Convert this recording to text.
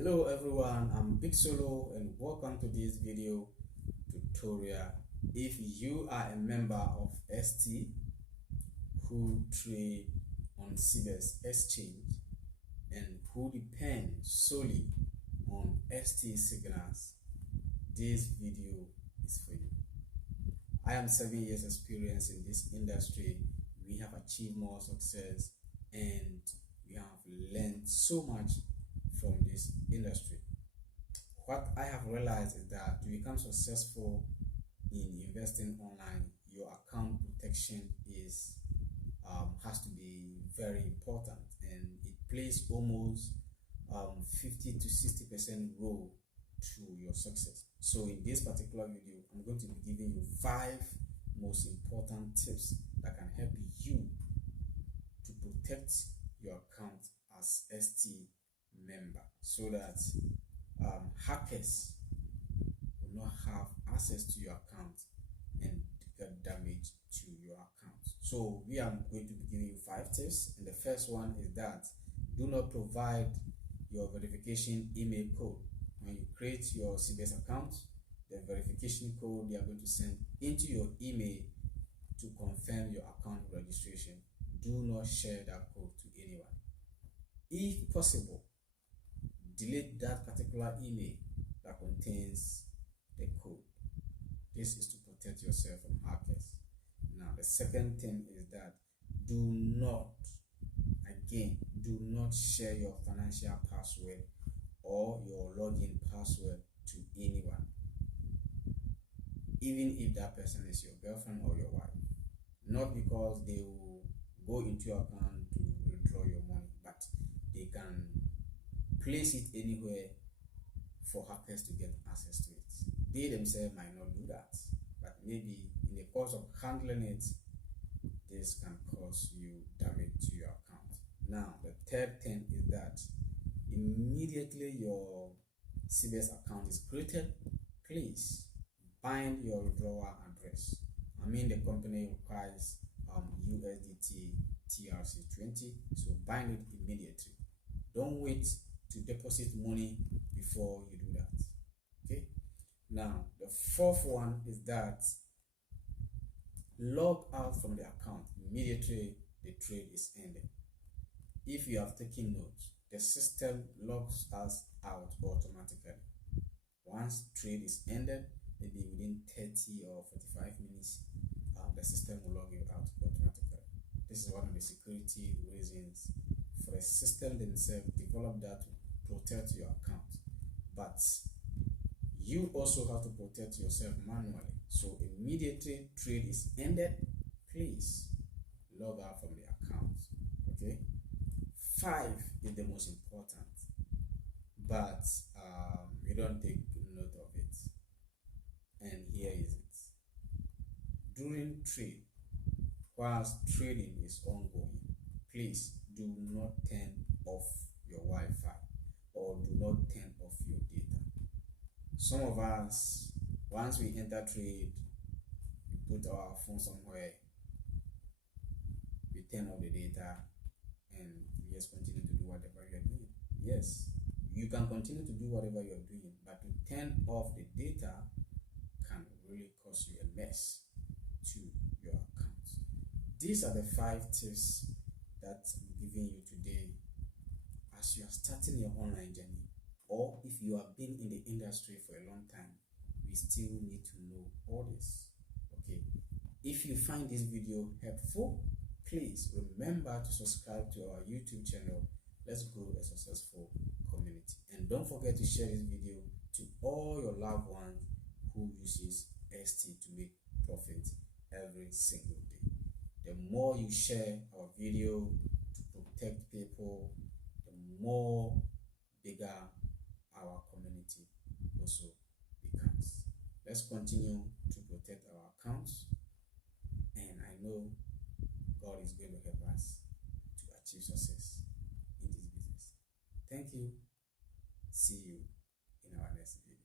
Hello everyone, I'm Big Solo and welcome to this video tutorial. If you are a member of ST who trade on Cbex exchange and who depend solely on ST signals, this video is for you. I am 7 years experience in this industry. We have achieved more success and we have learned so much from this industry. What I have realized is that to become successful in investing online, your account protection is has to be very important, and it plays almost 50 to 60% role to your success. So in this particular video, I'm going to be giving you 5 most important tips that can help you to protect your account as ST member, so that hackers will not have access to your account and get damage to your account. So we are going to be giving you 5 tips, and the first one is that do not provide your verification email code. When you create your Cbex account, the verification code they are going to send into your email to confirm your account registration. Do not share that code to anyone. If possible, delete that particular email that contains the code. This is to protect yourself from hackers. Now, the second thing is that do not share your financial password or your login password to anyone, even if that person is your girlfriend or your wife. Not because they will go into your account to withdraw your money, but they can place it anywhere for hackers to get access to it. They themselves might not do that, but maybe in the course of handling it, this can cause you damage to your account. Now, the third thing is that immediately your Cbex account is created, please bind your withdrawal address. The company requires USDT TRC20, so bind it immediately. Don't wait to deposit money before you do that. Okay. Now, the fourth one is that log out from the account immediately the trade is ended. If you have taken notes, the system logs us out automatically. Once trade is ended, maybe within 30 or 45 minutes, the system will log you out automatically. This is one of the security reasons for the system themselves develop that to protect your account. But you also have to protect yourself manually. So immediately trade is ended, please log out from the account. Okay. 5 is the most important, but you don't take note of it. And here is it. During trade, whilst trading is ongoing, please do not turn off your Wi-Fi or do not turn off your data. Some of us, once we enter trade, we put our phone somewhere, we turn off the data, and we just continue to do whatever you're doing. Yes, you can continue to do whatever you're doing, but to turn off the data can really cause you a mess to your account. These are the 5 tips that I'm giving you today as you are starting your online journey, or if you have been in the industry for a long time, we still need to know all this. Okay, if you find this video helpful, please remember to subscribe to our YouTube channel. Let's grow a successful community, and don't forget to share this video to all your loved ones who uses ST to make profit every single day. The more you share our video to protect people, the more bigger our community also becomes. Let's continue to protect our accounts, and I know God is going to help us to achieve success in this business. Thank you. See you in our next video.